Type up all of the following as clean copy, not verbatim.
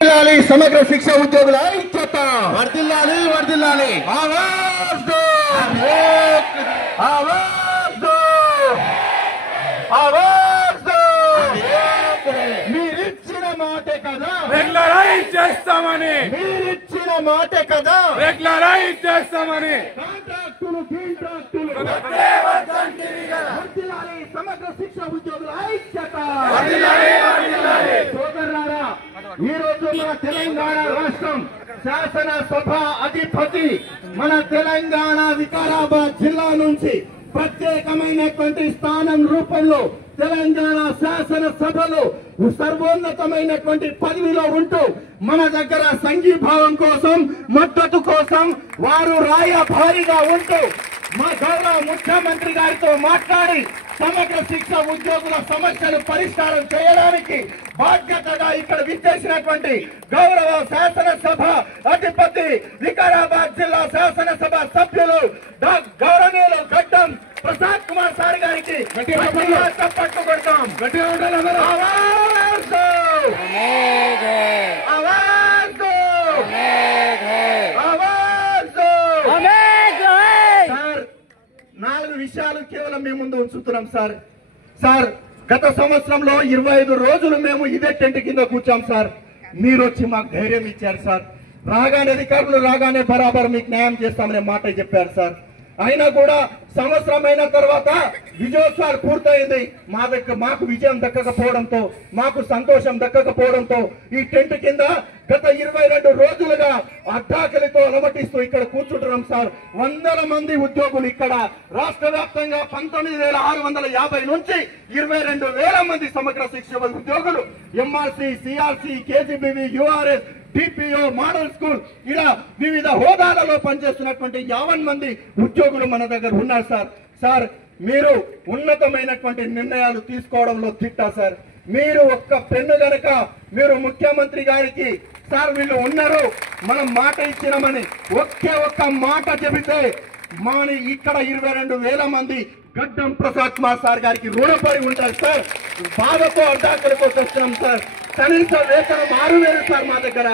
సమగ్ర శిక్ష ఉద్యోగుల ఐక్యత వర్ధిల్లాలి వర్ధిల్లాలి. ఆవాజ్ దో ఆవాజ్ దో ఆవాజ్ దో మీరిచ్చిన మాటే కదా రెగ్యులరైజ్ చేస్తామని మీరిచ్చిన మాటే కదా రెగ్యులరైజ్ చేస్తామని కాంట్రాక్టులు కాంట్రాక్టులు వర్ధిల్లాలి సమగ్ర శిక్ష ఉద్యోగుల ఐక్యత సోదరులారా, ఈ రోజు మన తెలంగాణ రాష్ట్రం శాసనసభ అధిపతి మన తెలంగాణ వికారాబాద్ జిల్లా నుంచి ప్రత్యేకమైనటువంటి స్థానం రూపంలో తెలంగాణ శాసనసభలో సర్వోన్నతమైనటువంటి పదవిలో ఉంటూ మన దగ్గర సంఘీభావం కోసం మద్దతు కోసం వారు రాయభారిగా ఉంటూ మా గౌరవ ముఖ్యమంత్రి గారితో మాట్లాడి సమగ్ర శిక్ష ఉద్యోగుల సమస్యలు పరిష్కారం చేయడానికి బాధ్యతగా ఇక్కడ విచ్చేసినటువంటి గౌరవ శాసనసభ అధిపతి వికారాబాద్ జిల్లా శాసనసభ సభ్యులు గౌరవనీయులు గడ్డం ప్రసాద్ కుమార్ సార్ గారికి చప్పట్లు కొడతాం. సార్, 4 విషయాలు కేవలం మేము ముందు ఉంచుతున్నాం సార్. గత సంవత్సరంలో 25 రోజులు మేము ఇదే టెంట్ కింద కూర్చాం సార్. మీరు వచ్చి మాకు ధైర్యం ఇచ్చారు సార్. రాగానే అధికారులు రాగానే బరాబర్ మీకు న్యాయం చేస్తామనే మాట చెప్పారు సార్. అయినా కూడా సంవత్సరం అయిన తర్వాత విజయోత్సవాలు పూర్తయింది. మాకు విజయం దక్కకపోవడంతో, మాకు సంతోషం దక్కకపోవడంతో ఈ టెంట్ కింద గత 22 రోజులుగా అడ్డాకలితో అలమటిస్తూ ఇక్కడ కూర్చుంటున్నాం సార్. వందల మంది ఉద్యోగులు ఇక్కడ రాష్ట్ర వ్యాప్తంగా 19,650 నుంచి 22,000 మంది సమగ్ర శిక్ష ఉద్యోగులు MRC, CRC, KGBV, URS, DPO, model school ఇలా వివిధ హోదాలలో పనిచేస్తున్నటువంటి 50 మంది ఉద్యోగులు మన దగ్గర ఉన్నారు సార్. మీరు ఉన్నతమైనటువంటి నిర్ణయాలు తీసుకోవడంలో దిట్ట సార్. మీరు ఒక్క పెన్ను గనక మీరు ముఖ్యమంత్రి గారికి సార్ వీళ్ళు ఉన్నారు మనం మాట ఇచ్చినామని ఒక్క మాట చెబితే మాని ఇక్కడ 22,000 మంది గడ్డం ప్రసాద్ కుమార్ సార్ గారికి రుణపడి ఉంటారు సార్. బాధతో అడ్డాకలకు వస్తున్నాం సార్. కనీస వేతనం 6,000 సార్. మా దగ్గర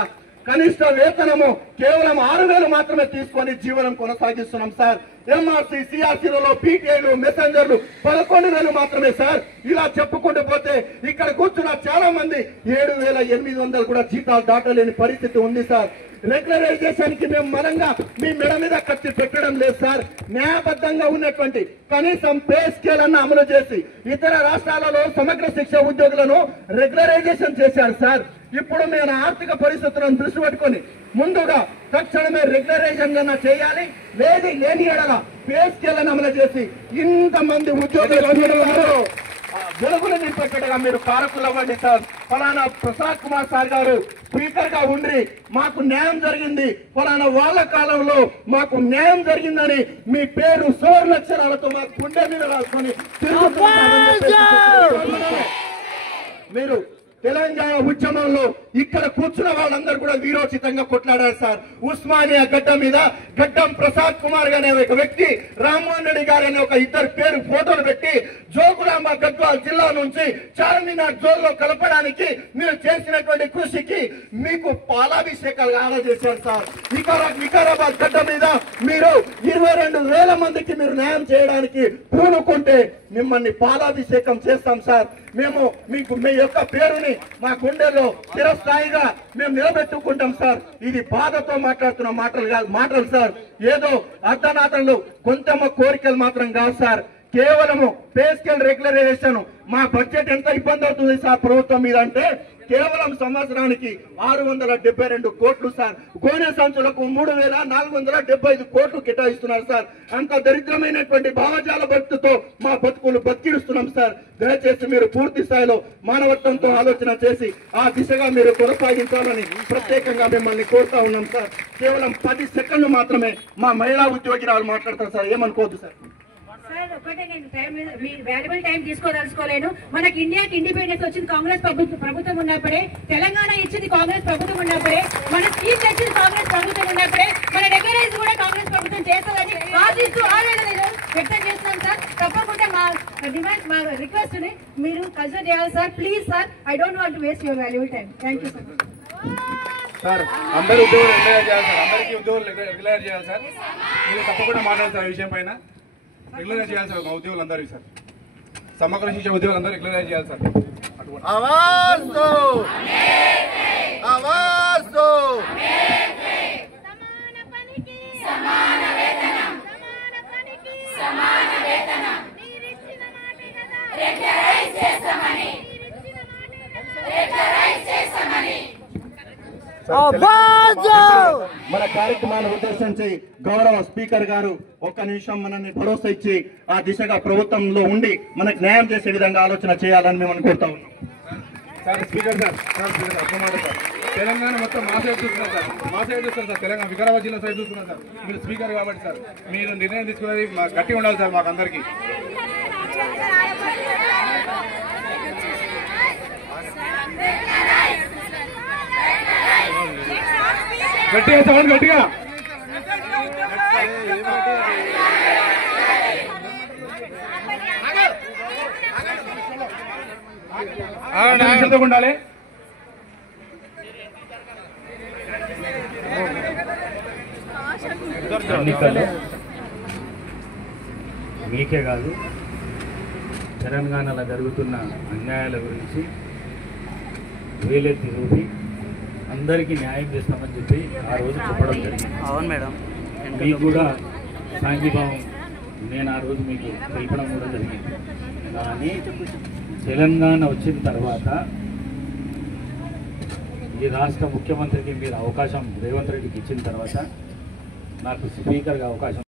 కనిష్ట వేతనము కేవలం 6,000 మాత్రమే తీసుకొని జీవనం కొనసాగిస్తున్నాం సార్. ఎంఆర్సీ, సిఆర్సీలలో పీటీఐలు, మెసెంజర్లు 11,000 మాత్రమే సార్. ఇలా చెప్పుకుంటూ పోతే ఇక్కడ కూర్చున్న చాలా మంది 7,800 కూడా జీతాలు దాటలేని పరిస్థితి ఉంది సార్. రెగ్యులరైజేషన్ కి మేము మనంగా మీ మెడ మీద కత్తి పెట్టడం లేదు సార్. న్యాయబద్ధంగా ఉన్నటువంటి కనీసం పే స్కేల్ అన్న అమలు చేసి ఇతర రాష్ట్రాలలో సమగ్ర శిక్ష ఉద్యోగులను రెగ్యులరైజేషన్ చేశారు సార్. ఇప్పుడు నేను ఆర్థిక పరిస్థితులను దృష్టి పెట్టుకుని ముందుగా తక్షణమే రెగ్యులరైజేషన్ అన్న చేయాలి. లేని ఎడల పే స్కేల్ అన్న అమలు చేసి ఇంతమంది ఉద్యోగులు వెలుగులు నింపేటట్టుగా మీరు కారకులు అవ్వండి సార్. ఫలానా ప్రసాద్ కుమార్ సార్ గారు స్పీకర్ గా ఉండి మాకు న్యాయం జరిగింది, ఫలానా వాళ్ళ కాలంలో మాకు న్యాయం జరిగిందని మీ పేరు సువర్ణాక్షరాలతో మాకు గుండె మీద రాసుకొని మీరు తెలంగాణ ఉద్యమంలో ఇక్కడ కూర్చున్న వాళ్ళందరూ కూడా వీరోచితంగా కొట్లాడారు సార్. ఉస్మానియా గడ్డ మీద గడ్డం ప్రసాద్ కుమార్ అనే ఒక వ్యక్తి, రామ్మోహన్ రెడ్డి గారు అనే ఒక ఇద్దరు పేరు ఫోటోలు పెట్టి జోగులాంబ గద్వాల్ జిల్లా నుంచి చార్మినార్ జోన్లో కలపడానికి మీరు చేసినటువంటి కృషికి మీకు పాలాభిషేకాలు ఆలోచించారు సార్. వికారాబాద్ గడ్డ మీద మీరు 22,000 మందికి మీరు న్యాయం చేయడానికి పూనుకుంటే మిమ్మల్ని పాలాభిషేకం చేస్తాం సార్. మేము మీకు మీ యొక్క పేరుని మా గుండెల్లో చిరస్థాయిగా మేము నిలబెట్టుకుంటాం సార్. ఇది బాధతో మాట్లాడుతున్న మాటలు సార్. ఏదో అర్ధనాథంలో కొంచెం కోరికలు మాత్రం కాదు సార్. కేవలము పే స్కేల్ రెగ్యులరైజేషన్ మా బడ్జెట్ ఎంత ఇబ్బంది అవుతుంది సార్ ప్రభుత్వం మీద అంటే కేవలం సంవత్సరానికి 672 కోట్లు సార్. గోనె సంచులకు 3,475 కోట్లు కేటాయిస్తున్నారు సార్. అంత దరిద్రమైనటువంటి భావజాల బతుకుతో మా బతుకులు బతికిస్తున్నాం సార్. దయచేసి మీరు పూర్తి స్థాయిలో మానవత్వంతో ఆలోచన చేసి ఆ దిశగా మీరు కొనసాగించాలని ప్రత్యేకంగా మిమ్మల్ని కోరుతా ఉన్నాం సార్. కేవలం 10 సెకండ్లు మాత్రమే మా మహిళా ఉద్యోగిరాలు మాట్లాడతారు సార్. ఏమనుకోవద్దు సార్. ఒకటే నేను మీ వాల్యుబుల్ టైం తీసుకోదలుచుకోలేను. మనకి ఇండియాకి ఇండిపెండెన్స్ వచ్చింది కాంగ్రెస్ ప్రభుత్వం ఉన్నప్పుడే, తెలంగాణ ఇచ్చింది కాంగ్రెస్ ప్రభుత్వం ఉన్నప్పుడే, మన స్కీమ్ తెచ్చింది కాంగ్రెస్ ప్రభుత్వం ఉన్నప్పుడే, మన రెగ్యులరైజ్ కూడా కాంగ్రెస్ ప్రభుత్వం చేస్తుందని ఆశిస్తూ ఆవేదన వ్యక్తం చేస్తున్నాం సార్. తప్పకుండా మా డిమాండ్ మా రిక్వెస్ట్ ని మీరు కన్సిడర్ చేయాలి sir. Please sir, I don't want to waste your valuable time. Thank you sir. Sir అందరూ ఉద్యోగులు రెగ్యులర్ చేయాలి సార్. అందరికీ ఉద్యోగులు రెగ్యులర్ చేయాలి సార్. మీరు తప్పకుండా మాట్లాడతారు ఈ విషయం పైన. రెగ్యులర్ చేయాలి సార్ మా ఉద్యోగులందరికీ సార్. సమగ్ర శిక్ష ఉద్యోగులందరూ రెగ్యులర్ చేయాలి సార్. आवाज दो, आवाज दो. సమాన పనికి సమాన వేతనం, సమాన పనికి సమాన వేతనం. మీరిచ్చిన మాటే కదా రెగ్యులరైజ్ చేస్తామని, మీరిచ్చిన మాటే కదా రెగ్యులరైజ్ చేస్తామని. మన కార్యక్రమాన్ని ఉద్దేశించి గౌరవ స్పీకర్ గారు ఒక్క నిమిషం మనల్ని భరోసా ఇచ్చి ఆ దిశగా ప్రభుత్వంలో ఉండి మనకు న్యాయం చేసే విధంగా ఆలోచన చేయాలని మేము అనుకుంటా ఉన్నాం. సార్ స్పీకర్ సార్ అర్థం మాట సార్. తెలంగాణ మొత్తం మా సైడ్ చూస్తున్నారు సార్. మా సైడ్ చూస్తున్నారు సార్. తెలంగాణ వికారాబాద్ జిల్లా సైడ్ చూస్తున్నారు సార్. మీరు స్పీకర్ కాబట్టి సార్ మీరు నిర్ణయం తీసుకునేది గట్టిగా ఉండాలి సార్. మాకు అందరికీ గట్టిగా సౌండ్ గట్టిగా. ఉండాలి. ఎన్నికల్లో మీకే కాదు తెలంగాణలో జరుగుతున్న అన్యాయాల గురించి వేలెత్తి చూపి అందరికీ న్యాయం చేస్తామని చెప్పి ఆ రోజు చెప్పడం జరిగింది. అవును మేడం. మీకు కూడా సాంఘీభావం నేను ఆ రోజు మీకు తెలపడం కూడా జరిగింది. కానీ తెలంగాణ వచ్చిన తర్వాత ఈ రాష్ట్ర ముఖ్యమంత్రికి మీరు అవకాశం రేవంత్ రెడ్డికి ఇచ్చిన తర్వాత నాకు స్పీకర్గా అవకాశం